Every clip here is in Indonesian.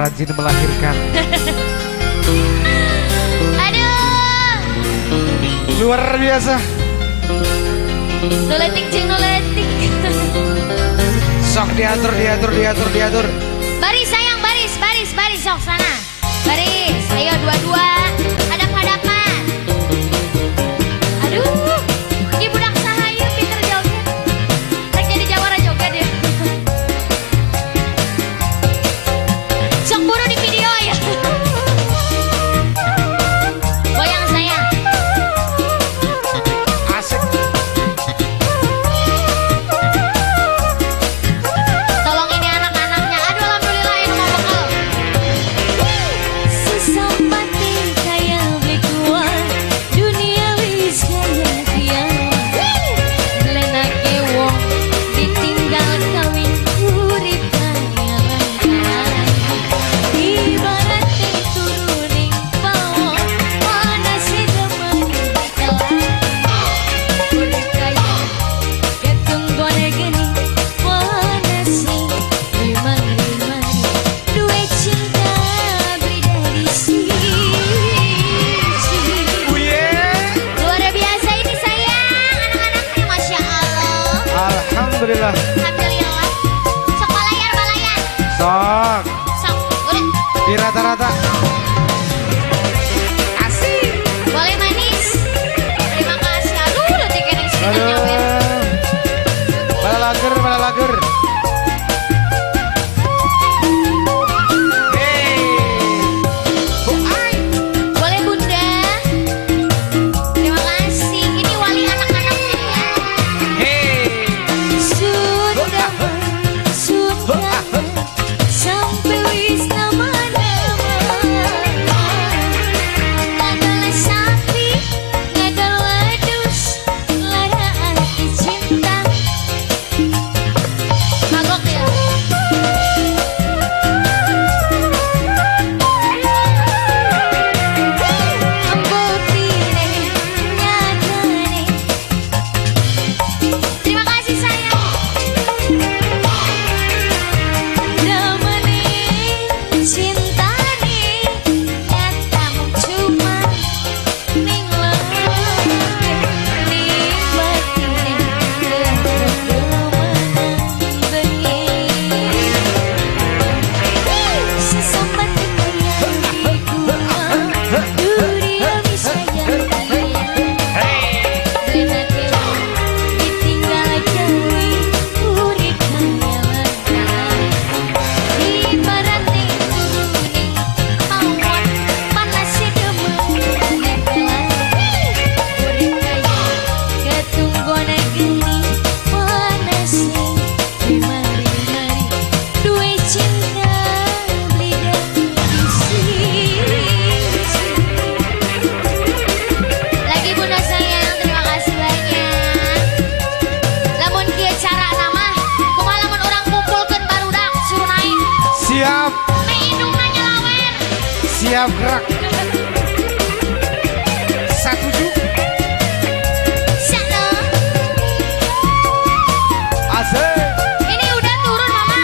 rajin melahirkan. Aduh. Luar biasa. Nuletik cing nuletik. Sok diatur, diatur. Baris sayang, baris sok sana. Baris, ayo dua-dua. Hadap-hadapan. Aduh, ini budak sahayu pinter joget. Rek jadi jawara joget ya. Sok buru di video ya. Goyang sayang. Asik. Tolong ini anak-anaknya. Aduh alhamdulillah yang mau bekal. Sesampati kaya beli kuat, dunia wis kaya kiamat. Belenake wong ditinggal kawin urip kaya lancar. Ibaratnya turuning pawon, panas demen telah. Urip kaya ketung gone geni, panasi rimang-rimang. Duwe cinta beli dari sini. Uye. Luar biasa ini sayang, anak-anaknya Masya Allah. Alhamdulillah. Alhamdulillah. Sok balayan. Sok. Sok, udah. Di rata-rata. Asik. Boleh manis. Terima kasih. Aduh, detik ini sedikit nyawer. Aduh. Bala lager. Hey. Boleh Bunda. Terima kasih. Ini wali anak-anaknya ya. Hey. Sudah sampai wis nama-nama. Ngadalah sapi, ngadal wadus, lara hati cinta. Magok ya. Ambotine, nyatane. Terima kasih sayang. Damane cintane nyata mung cuma ning lemah ning batine bengi. Sesambat kaya kuat dunia bisa jadi. Belenake ditinggal kawi urip kaya lancar. Ibaratnya turuning pawon panas demen telah. Urip kaya ketung gone geni panasi rimari-mari. Duwe cinta beli dari sini. Lagi Bunda sayang, terima kasih banyak. Lamun kieu cara nama, kumaha lamun urang kumpulkeun barudak suruh naik. Siap. Meindungna nyelawer. Siap gerak. Satuju. Sana. Asik. Ini udah turun mama.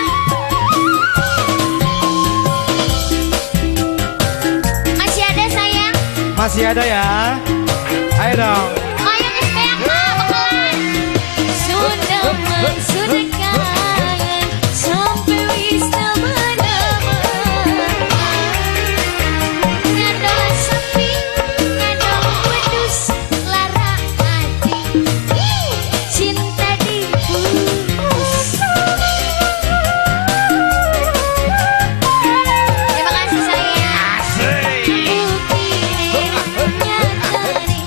Masih ada sayang. Masih ada ya. Ayo dong. Ayo geus beak mah bakalan. Sudah kangen sampai wis nama-nama. Ngadalah sapi, ngadol wedus, lara hati. Cinta dibungkus. Terima kasih sayang. Asik. Bukti nyata nih.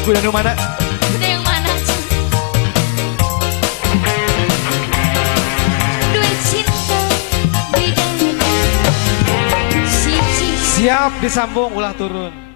Kuda nu mana? Udah yang mana Cing? Duit cinta bidadari. Si Cing. Siap disambung ulah turun.